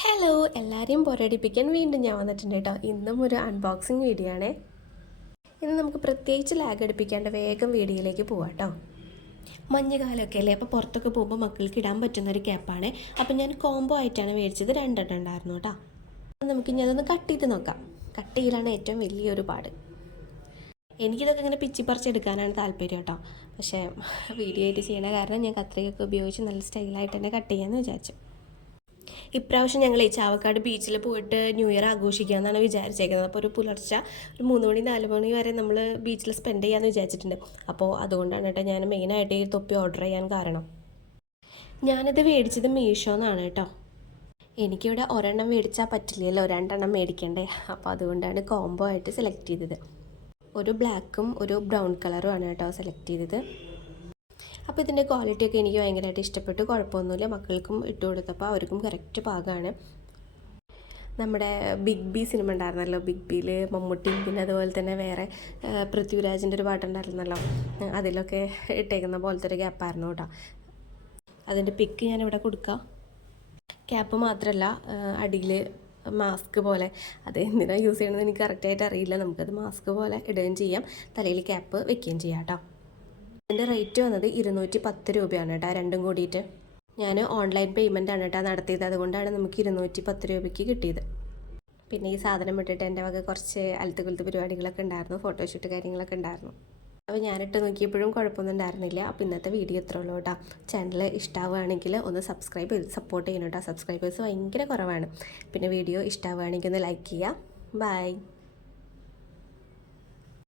Hello എല്ലാവരെയും പോരാടിപ്പിക്കാൻ വീണ്ടും ഞാൻ വന്നിട്ടുണ്ട് കേട്ടോ. ഇന്നും ഒരു അൺബോക്സിങ് വീഡിയോ ആണേ. ഇന്ന് നമുക്ക് പ്രത്യേകിച്ച് ലാഗ് അടിപ്പിക്കാണ്ട് വേഗം വീഡിയോയിലേക്ക് പോവാം കേട്ടോ. മഞ്ഞുകാലമൊക്കെ അല്ലേ? അപ്പോൾ പുറത്തൊക്കെ പോകുമ്പോൾ മക്കൾക്ക് ഇടാൻ പറ്റുന്ന ഒരു ക്യാപ്പാണ് അപ്പോൾ ഞാൻ കോംബോ ആയിട്ടാണ് മേടിച്ചത്. രണ്ടെണ്ണം ഉണ്ടായിരുന്നു കേട്ടോ. നമുക്ക് ഇനി അതൊന്ന് കട്ട് ചെയ്ത് നോക്കാം. കട്ട് ചെയ്യലാണ് ഏറ്റവും വലിയൊരു പാട്. എനിക്കിതൊക്കെ ഇങ്ങനെ പിച്ചി പറിച്ചെടുക്കാനാണ് താല്പര്യം കേട്ടോ. പക്ഷേ വീഡിയോ ആയിട്ട് ചെയ്യണ കാരണം ഞാൻ കത്രികയൊക്കെ ഉപയോഗിച്ച് നല്ല സ്റ്റൈലായിട്ട് തന്നെ കട്ട് ചെയ്യാമെന്ന് വിചാരിച്ചു. ഇപ്രാവശ്യം ഞങ്ങൾ ഈ ചാവക്കാട് ബീച്ചിൽ പോയിട്ട് ന്യൂ ഇയർ ആഘോഷിക്കാമെന്നാണ് വിചാരിച്ചേക്കുന്നത്. അപ്പോൾ ഒരു പുലർച്ചെ ഒരു മൂന്ന് മണി നാല് മണി വരെ നമ്മൾ ബീച്ചിൽ സ്പെൻഡ് ചെയ്യാമെന്ന് വിചാരിച്ചിട്ടുണ്ട്. അപ്പോൾ അതുകൊണ്ടാണ് കേട്ടോ ഞാൻ മെയിനായിട്ട് ഈ തൊപ്പി ഓർഡർ ചെയ്യാൻ കാരണം. ഞാനിത് മേടിച്ചത് മീഷോന്നാണ് കേട്ടോ എനിക്കിവിടെ ഒരെണ്ണം മേടിച്ചാൽ പറ്റില്ലല്ലോ രണ്ടെണ്ണം മേടിക്കണ്ടേ? അപ്പോൾ അതുകൊണ്ടാണ് കോംബോ ആയിട്ട് സെലക്ട് ചെയ്തത്. ഒരു ബ്ലാക്കും ഒരു ബ്രൗൺ കളറുമാണ് കേട്ടോ സെലക്ട് ചെയ്തത്. അപ്പോൾ ഇതിന്റെ ക്വാളിറ്റി ഒക്കെ എനിക്ക് ഭയങ്കരമായിട്ട് ഇഷ്ടപ്പെട്ടു. കുഴപ്പമൊന്നുമില്ല. മക്കൾക്കും ഇട്ട് കൊടുത്തപ്പോൾ അവർക്കും കറക്റ്റ് പാകമാണ് നമ്മുടെ ബിഗ് ബി സിനിമ ഉണ്ടായിരുന്നല്ലോ. ബിഗ് ബിയിൽ മമ്മൂട്ടി പിന്നെ അതുപോലെ തന്നെ വേറെ പൃഥ്വിരാജിന്റെ ഒരു പാട്ടുണ്ടായിരുന്നല്ലോ. അതിലൊക്കെ ഇട്ടേക്കുന്ന പോലത്തെ ഒരു ഗ്യാപ്പായിരുന്നു കേട്ടോ. അതിന്റെ പിക്ക് ഞാനിവിടെ കൊടുക്കാം. ക്യാപ്പ് മാത്രമല്ല അടിയിൽ മാസ്ക് പോലെ. അത് എന്തിനാണ് യൂസ് ചെയ്യണമെന്ന് എനിക്ക് കറക്റ്റായിട്ട് അറിയില്ല. നമുക്കത് മാസ്ക് പോലെ ഇടുകയും ചെയ്യാം. തലയിൽ ക്യാപ്പ് വെക്കുകയും ചെയ്യാം കേട്ടോ. അതിന്റെ റേറ്റ് വന്നത് ഇരുന്നൂറ്റി പത്ത് രൂപയാണ് കേട്ടോ രണ്ടും കൂടിയിട്ട്. ഞാൻ ഓൺലൈൻ പേയ്മെന്റ് ആണ് കേട്ടോ നടത്തിയത്. അതുകൊണ്ടാണ് നമുക്ക് ഇരുന്നൂറ്റി പത്ത് രൂപയ്ക്ക് കിട്ടിയത്. പിന്നെ ഈ സാധനം ഇട്ടിട്ട് എന്റെ വക കുറച്ച് അലത്ത് കുലത്ത് പരിപാടികളൊക്കെ ഉണ്ടായിരുന്നു. ഫോട്ടോഷൂട്ട് കാര്യങ്ങളൊക്കെ ഉണ്ടായിരുന്നു. അപ്പോൾ ഞാനിട്ട് നോക്കിയപ്പോഴും കുഴപ്പമൊന്നും ഉണ്ടായിരുന്നില്ല. അപ്പോൾ ഇന്നത്തെ വീഡിയോ ഇത്രേ ഉള്ളൂ കേട്ടോ ചാനൽ ഇഷ്ടമാവുകയാണെങ്കിൽ ഒന്ന് സബ്സ്ക്രൈബ് ചെയ്ത് സപ്പോർട്ട് ചെയ്യണം കേട്ടോ സബ്സ്ക്രൈബേഴ്സ് ഭയങ്കര കുറവാണ്. പിന്നെ വീഡിയോ ഇഷ്ടമാവുകയാണെങ്കിൽ ഒന്ന് ലൈക്ക് ചെയ്യുക. ബൈ